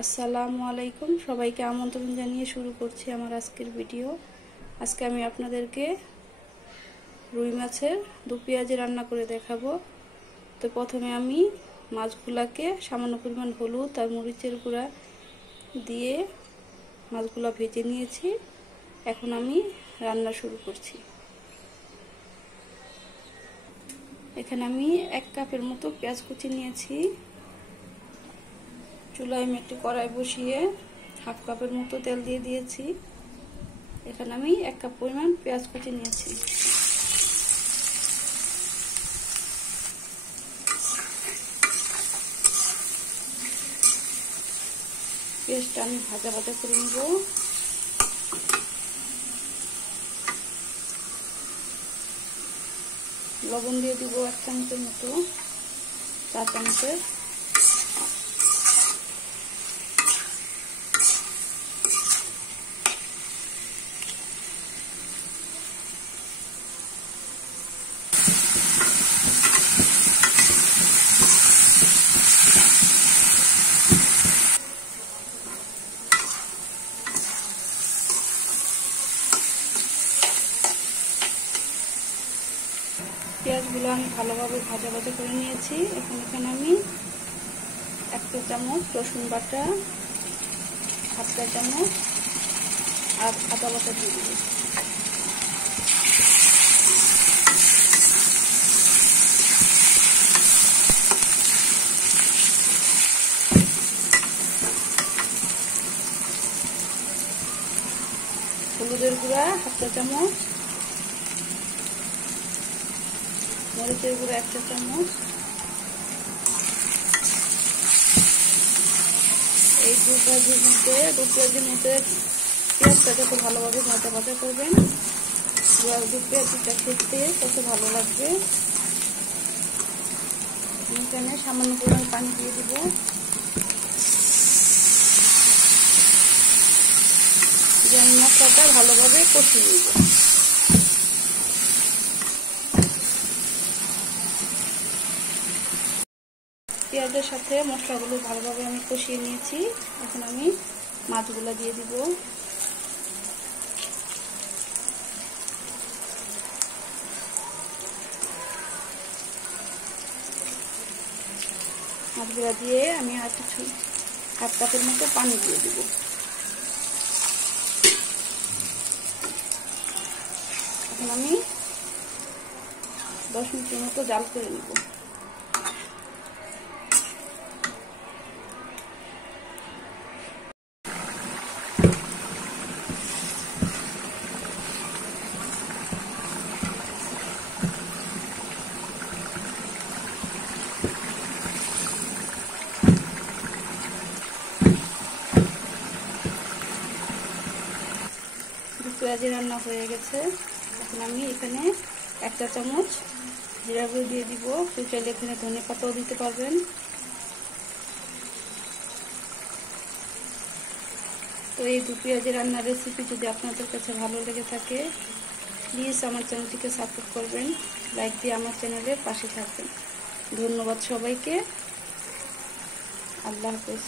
আসসালামু আলাইকুম, সবাইকে আমন্ত্রণ জানিয়ে শুরু করছি আমার আজকের ভিডিও। আজকে আমি আপনাদেরকে রুই মাছের দু পেঁয়াজি রান্না করে দেখাবো। তো প্রথমে আমি মাছগুলাকে সামান্য পরিমাণ হলুদ আর মরিচের গুঁড়া দিয়ে মাছগুলা ভেজে নিয়েছি। এখন আমি রান্না শুরু করছি। এখানে আমি 1 কাপের মতো পেঁয়াজ কুচি নিয়েছি। চুলায় আমি একটি কড়াই বসিয়ে 1/2 কাপের মতো তেল দিয়ে দিয়েছি। এখানে আমি 1 কাপ পরিমাণ পেঁয়াজ কুচি নিয়েছি। পেঁয়াজটা আমি ভাজা ভাজা করে নেব। লবণ দিয়ে দিব 1 চামচের মতো, 4 চামচের। পেঁয়াজগুলো আমি ভালোভাবে ভাজা ভাজা করে নিয়েছি। এখানে আমি 1 চা চামচ রসুন বাটা, 1/2 চা চামচ আর আদা বাটা দিয়ে দিব। হলুদের গুঁড়া 1/2 চা চামচ, মরিচের গুঁড়া 1 চা চামচ। এই দু পেঁয়াজির মধ্যে পেঁয়াজটা যত ভালোভাবে ভাজা ভাজা করবেন, দু পেঁয়াজিটা খেতে তত ভালো লাগবে। এখানে সামান্য পরিমাণ পানি দিয়ে দিব। দিয়ে আমি মশলাটা ভালোভাবে কষিয়ে নেব। পেঁয়াজের সাথে মশলাগুলো ভালোভাবে আমি কষিয়ে নিয়েছি। এখন আমি মাছগুলো দিয়ে দিব। মাছগুলো দিয়ে আমি আর কিছু 1/2 কাপের মতো পানি দিয়ে দিব। এখন আমি 10 মিনিটের মতো জাল করে নেব। পেঁয়াজি রান্না হয়ে গেছে। এখন আমি এখানে 1 চা চামচ জিরা গুঁড়ো দিয়ে দিব। কেউ চাইলে এখানে ধনে পাতাও দিতে পারবেন। তো এই দু পেঁয়াজি রান্নার রেসিপি যদি আপনাদের কাছে ভালো লেগে থাকে, প্লিজ আমার চ্যানেলটিকে সাপোর্ট করবেন, লাইক দিয়ে আমার চ্যানেলের পাশে থাকবেন। ধন্যবাদ সবাইকে। আল্লাহ হাফেজ।